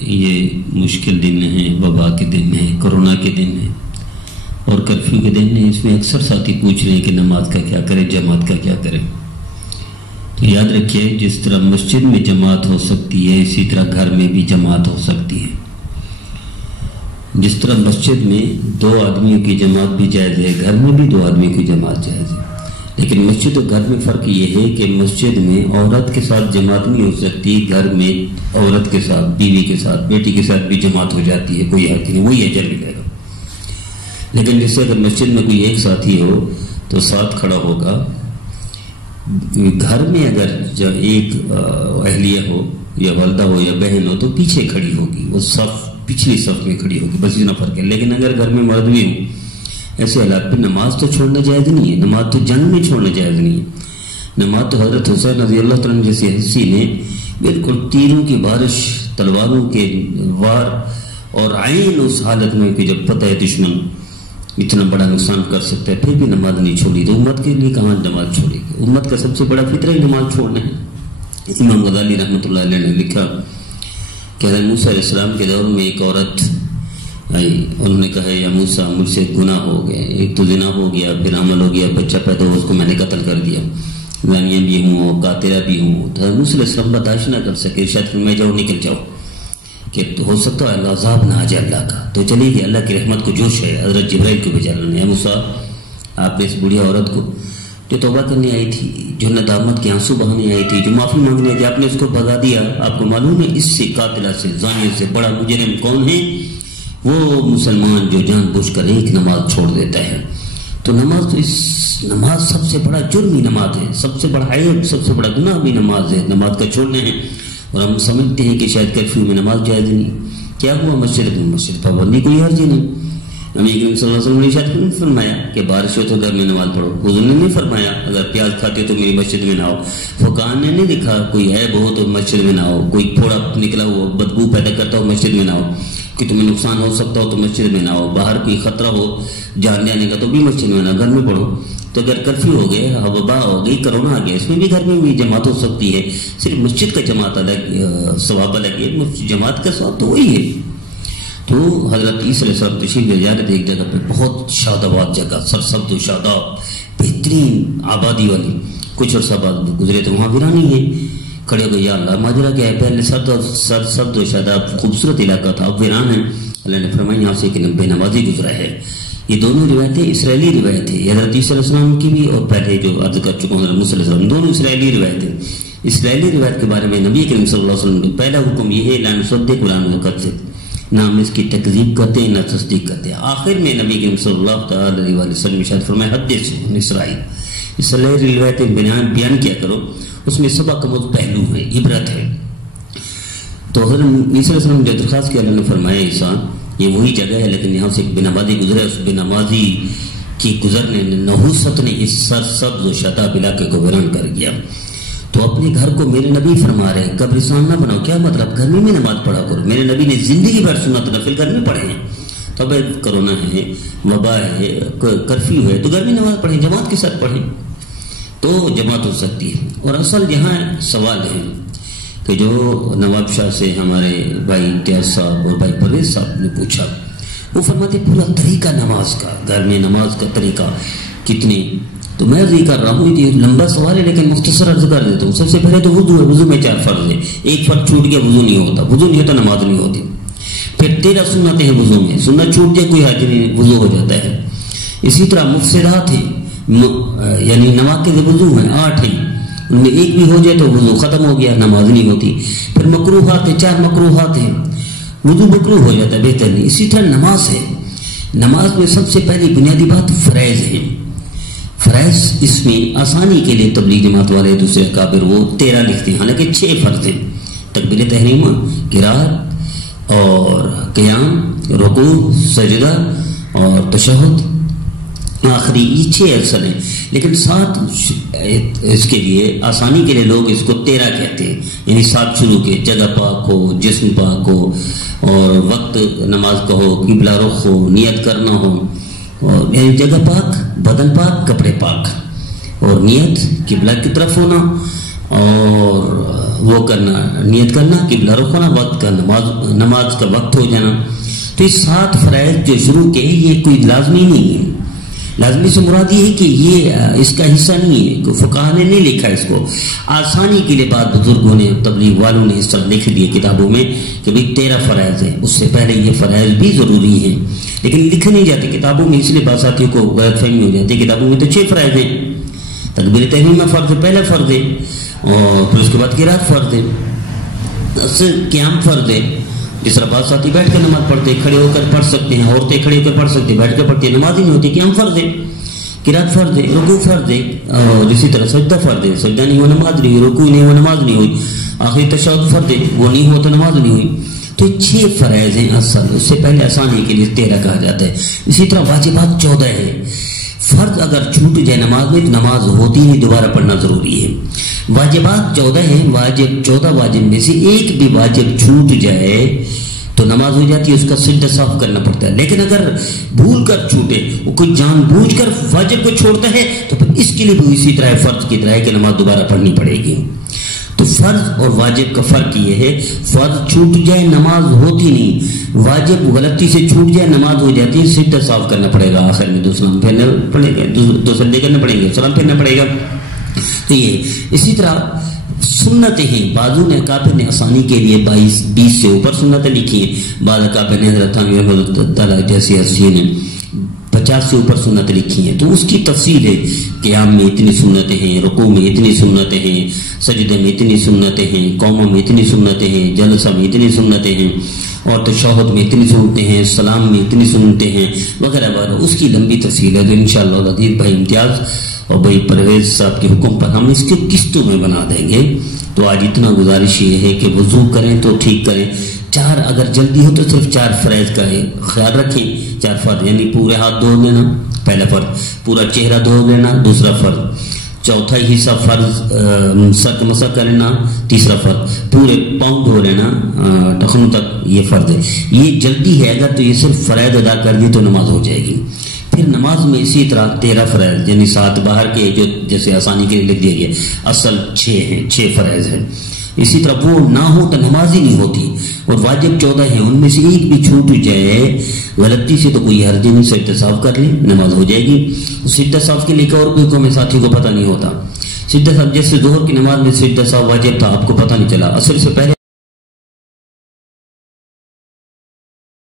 یہ مشکل دن ہیں، وبا کے دن ہیں، کرونا کے دن ہیں اور کرفیو کے دن ہیں. اس میں اکثر ساتھی پوچھ رہے ہیں کہ نماز کا کیا کریں، جماعت کا کیا کریں. تو یاد رکھیے، جس طرح مسجد میں جماعت ہو سکتی ہے اسی طرح گھر میں بھی جماعت ہو سکتی ہے. جس طرح مسجد میں 2 آدمیوں کی جماعت بھی جائز ہے، گھر میں بھی 2 آدمیوں کی جماعت جائز ہے. لیکن مسجد اور گھر میں فرق یہ ہے کہ مسجد میں عورت کے ساتھ جماعت نہیں ہو سکتی، گھر میں عورت کے ساتھ، بیوی کے ساتھ، بیٹی کے ساتھ بھی جماعت ہو جاتی ہے، کوئی حق نہیں، وہی اجر ملے گا. لیکن جس سے اگر مسجد میں کوئی ایک ساتھی ہو تو ساتھ کھڑا ہوگا. گھر میں اگر ایک اہلیہ ہو یا والدہ ہو یا بہن ہو تو پیچھے کھڑی ہوگی، وہ صف پچھلی صف میں کھڑی ہوگی، بس اتنا فرق ہے. لیکن اگر گھر میں مرد بھی ہوں ایسے حالات پہ نماز تو چھوڑنا جائز نہیں ہے. نماز تو جنگ میں چھوڑنا جائز نہیں ہے. نماز تو حضرت حسین رضی اللہ تعالیٰ جیسی ہستی نے بالکل تیروں کی بارش، تلواروں کے وار اور عین اس حالت میں کہ جب پتہ ہے دشمن اتنا بڑا نقصان کر سکتا ہے پھر بھی نماز نہیں چھوڑی. تو امت کے لیے کہاں نماز چھوڑے گی؟ امت کا سب سے بڑا فطرہ ہی نماز چھوڑنا ہے. امام غزالی رحمۃ اللہ علیہ نے لکھا کہ حضرت موسیٰ علیہ السلام کے دور میں ایک عورت آئی، انہوں نے کہا یا موسیٰ مجھ سے گناہ ہو گئے، ایک تو زنا ہو گیا، پھر عمل ہو گیا، بچہ پیدا ہو، اس کو میں نے قتل کر دیا، زانیہ بھی ہوں، قاتلہ بھی ہوں. تو حضرت موسیٰ علیہ السلام برداشت نہ کر سکے، ارشاد فرمایا جاؤ نکل جاؤ، کہ ہو سکتا ہے اللہ عذاب نہ آ جائے اللہ کا. تو چلی گئی، اللہ کی رحمت کو جوش ہے، حضرت جبرائیل کو بھیجا اللہ نے، موسیٰ آپ نے اس بڑی عورت کو جو توبہ کرنے آئی تھی، جو ندامت کے آنسو بہانے آئی تھی، جو معافی مانگنے آئی تھی، آپ نے اس کو بھگا دیا. آپ کو معلوم ہے اس سے، قاتلہ سے، زانیہ سے بڑا مجرم کون ہے؟ وہ مسلمان جو جان بوجھ کر ایک نماز چھوڑ دیتا ہے. تو نماز سب سے بڑا جرم ہی نماز ہے، سب سے بڑا عیب، سب سے بڑا گناہ بھی نماز ہے. نماز کا چھوڑنا ہے. اور ہم سمجھتے ہیں کہ شاید کرفیو میں نماز جائز نہیں. کیا ہوا؟ مسجد پابندی کوئی حرج نہیں. نبی کریم صلی اللہ علیہ وسلم نے ارشاد فرمایا کہ بارش ہو تو گھر میں نماز پڑھو. حضور نے نہیں فرمایا اگر پیاز کھاتے تو میری مسجد میں نہ آؤ. فقہاء نے نہیں لکھا کوئی عیب ہو تو مسجد میں نہ آؤ، کوئی پھوڑا نکلا ہو بدبو پیدا کرتا ہو مسجد میں نہ آؤ، کہ تمہیں نقصان ہو سکتا ہو تو مسجد میں نہ آؤ، باہر کوئی خطرہ ہو جان جانے کا تو بھی مسجد میں نہ، گھر میں پڑھو. تو اگر کرفیو ہو گئے، وبا ہو گئی، کرونا آ گیا، اس میں بھی گھر میں بھی جماعت ہو سکتی ہے. صرف مسجد کا جماعت الگ، ثواب الگ ہے، جماعت کا ثواب تو وہی ہے. تو حضرت عیسیٰ علیہ السلام تشریف لے جا رہے تھے ایک جگہ پہ، بہت شاداباد جگہ، سرسبز و شاداب، بہترین آبادی والی. کچھ عرصہ بعد گزرے تو وہاں ویرانی ہے. کھڑے ہو گئے، یا اللہ ماجرا کیا ہے؟ پہلے سرسبز و شاداب خوبصورت علاقہ تھا، اب ویران ہے. اللہ نے فرمایا یہاں سے ایک بے نمازی گزرا ہے. یہ دونوں روایتیں اسرائیلی روایتیں، حضرت عیسیٰ علیہ السلام کی بھی اور پہلے جو عرض کر چکا ہوں حضرت موسیٰ علیہ السلام، دونوں اسرائیلی روایتیں. اسرائیلی روایت کے بارے میں نبی کریم صلی اللہ علیہ وسلم کا پہلا حکم یہ ہے لا نصدق ولا نکذب، نہ ہم اس کی تکذیب کرتے ہیں نہ تصدیق کرتے ہیں. آخر میں نبی کریم صلی اللہ تعالی علیہ وسلم ارشاد فرمایا حدث عن اسرائیل، اسرائیلی روایتیں بیان کیا کرو، اس میں سبق و پہلو ہے، عبرت ہے. تو حضرت عیسیٰ علیہ السلام جو درخواست کیا، اللہ نے فرمایا عیسیٰ یہ وہی جگہ ہے لیکن یہاں سے ایک بے نمازی گزرے، اس بے نمازی کی گزرنے نحوست نے اس سرسبز و شاداب علاقے کو ویران کر دیا. تو اپنے گھر کو میرے نبی فرما رہے ہیں قبرستان نہ بناؤ. کیا مطلب؟ گھر میں نماز پڑھا کرو. میرے نبی نے زندگی بھر سنت نفل گھر میں پڑھے ہیں. تو اب کرونا ہے، وبا ہے، کرفیو ہے، تو گھر میں نماز پڑھیں، جماعت کے ساتھ پڑھیں تو جماعت ہو سکتی ہے. اور اصل یہاں سوال ہے کہ جو نواب شاہ سے ہمارے بھائی امتیاز صاحب اور بھائی پرویز صاحب نے پوچھا، وہ فرماتے پورا طریقہ نماز کا، گھر میں نماز کا طریقہ کتنی. تو میں عرض کر رہا ہوں، یہ لمبا سوال ہے لیکن مختصر عرض کر دیتا ہوں. سب سے پہلے تو وضو ہے، وضو میں 4 فرض ہے، ایک فرض چھوٹ گیا وضو نہیں ہوتا، وضو نہیں ہوتا نماز نہیں ہوتی. پھر 13 سنتیں ہیں وضو میں، سنت چھوٹ جائے کوئی حاجت نہیں، وضو ہو جاتا ہے. اسی طرح مفسدات ہیں، یعنی نواقض وضو ہیں 8 ہیں، ان میں ایک بھی ہو جائے تو وضو ختم ہو گیا، نماز نہیں ہوتی. پھر مکروہات ہیں، 4 مکروہات ہیں، وضو مکروہ ہو جاتا ہے، بہتر نہیں. اسی طرح نماز ہے، نماز میں سب سے پہلی بنیادی بات فرائض ہے. فرائض اس میں آسانی کے لیے تبلیغ جماعت والے دوسرے اکابر وہ 13 لکھتے ہیں، حالانکہ 6 فرض ہیں: تکبیر تحریمہ، قرات اور قیام، رکوع، سجدہ اور تشہد، آخری یہ 6 اصل ہیں. لیکن 7 اس کے لیے آسانی کے لیے لوگ اس کو 13 کہتے ہیں، یعنی 7 شروع کے، جگہ پاک ہو، جسم پاک ہو، اور وقت نماز کا ہو، قبلہ رخ ہو، نیت کرنا ہو، اور یعنی جگہ پاک، بدن پاک، کپڑے پاک، اور نیت قبلہ کی طرف ہونا، اور وہ کرنا، نیت کرنا، قبلہ رخ ہونا، وقت کا نماز کا وقت ہو جانا. تو یہ 7 فرائض جو شروع کے یہ کوئی لازمی نہیں ہے. لازمی سے مراد یہ ہے کہ یہ اس کا حصہ نہیں ہے، فقہاء نے نہیں لکھا اس کو. آسانی کے لیے بعد بزرگوں نے، تبلیغ والوں نے اس طرح لکھ دیے کتابوں میں کہ بھئی 13 فرائض ہیں، اس سے پہلے یہ فرائض بھی ضروری ہیں، لیکن لکھے نہیں جاتے کتابوں میں، اس لیے بعض ساتھیوں کو غلط فہمی ہو جاتی ہے. کتابوں میں تو 6 فرائض ہیں. تکبیر تحریمہ فرض ہے، پہلا فرض ہے، اور پھر اس کے بعد قرات فرض ہے، قیام فرض ہے. جس طرح بعض ساتھی بیٹھ کر نماز پڑھتے، کھڑے ہو کر پڑھ سکتے ہیں، عورتیں کھڑے ہو کر پڑھ سکتے، بیٹھ کر پڑھتے، نماز ہی نہیں ہوتی. قیام فرض ہے، قرات فرض ہے، رکوع فرض ہے، اور اسی طرح سجدہ فرض ہے. سجدہ نہیں ہوا نماز نہیں ہوئی، رکوع نہیں ہوا نماز نہیں ہوئی، آخری تشہد فرض ہے، وہ نہیں ہوا تو نماز نہیں ہوئی. تو 6 فرائض ہیں اصل، اس سے پہلے آسانی کے لیے 13 کہا جاتا ہے. اسی طرح واجبات 14 ہے. فرض اگر چھوٹ جائے نماز میں تو نماز ہوتی نہیں، دوبارہ پڑھنا ضروری ہے. واجبات 14 ہیں، 14 واجب میں سے ایک بھی واجب چھوٹ جائے تو نماز ہو جاتی ہے، اس کا سجدہ صاف کرنا پڑتا ہے. لیکن اگر بھول کر چھوٹے، وہ کوئی جان بوجھ کر واجب کو چھوڑتا ہے تو پھر اس کے لیے بھی اسی طرح فرض کی طرح ہے کہ نماز دوبارہ پڑھنی پڑے گی. تو فرض اور واجب کا فرق یہ ہے، فرض چھوٹ جائے نماز ہوتی نہیں، واجب غلطی سے چھوٹ جائے نماز ہو جاتی ہے، سجدہ صاف کرنا پڑے گا، آخر میں 2 سلام پھیرنا پڑے گا، 2 سجدے کرنے پڑیں گے، سلام پھیرنا پڑے گا. تو یہ اسی طرح سنتیں ہیں. بعضوں نے اکابر نے آسانی کے لیے 20 سے اوپر سنتیں لکھی ہیں. بعض اکابر نے حضرت تھانوی رحمۃ اللہ تعالیٰ جیسی ہستیوں نے 50 سے اوپر سنتیں لکھی ہیں. تو اس کی تفصیل ہے، قیام میں اتنی سنتیں ہیں، رکوع میں اتنی سنتیں ہیں، سجدے میں اتنی سنتیں ہیں، قوموں میں اتنی سنتیں ہیں، جلسہ میں اتنی سنتیں ہیں، اور تشہد میں اتنی سنتیں ہیں، سلام میں اتنی سنتیں ہیں، وغیرہ وغیرہ. اس کی لمبی تفصیل ہے. تو انشاءاللہ عزیز بھائی امتیاز اور بھائی پرویز صاحب کے حکم پر ہم اس کی قسطوں میں بنا دیں گے. تو آج اتنا گزارش یہ ہے کہ وضو کریں تو ٹھیک کریں. 4 اگر جلدی ہو تو صرف 4 فرائض کا خیال رکھیں. 4 فرض یعنی پورے ہاتھ دھو لینا، پہلا فرض، پورا چہرہ دھو لینا، دوسرا فرض، چوتھا حصہ فرض سر کا مسح کر لینا، تیسرا فرض، پورے پاؤں دھو لینا ٹخنوں تک، یہ فرض ہے. یہ جلدی ہے اگر تو یہ صرف فرائض ادا کر دی تو نماز ہو جائے گی. پھر نماز میں اسی طرح 13 فرائض یعنی 7 باہر کے جو جیسے آسانی کے لیے لکھ دیا گیا، اصل 6 ہیں، 6 فرائض ہیں. اسی طرح وہ نہ ہو تو نماز ہی نہیں ہوتی. اور واجب 14 ہیں، ان میں سے ایک بھی چھوٹ جائے غلطی سے تو کوئی حرج نہیں، سجدہ صاف کر لیں، نماز ہو جائے گی. سجدہ صاف کے لکھا اور کوئی میں ساتھی کو پتہ نہیں ہوتا. سجدہ صاف جیسے ظہر کی نماز میں سجدہ صاف واجب تھا، آپ کو پتہ نہیں چلا، عصر سے پہلے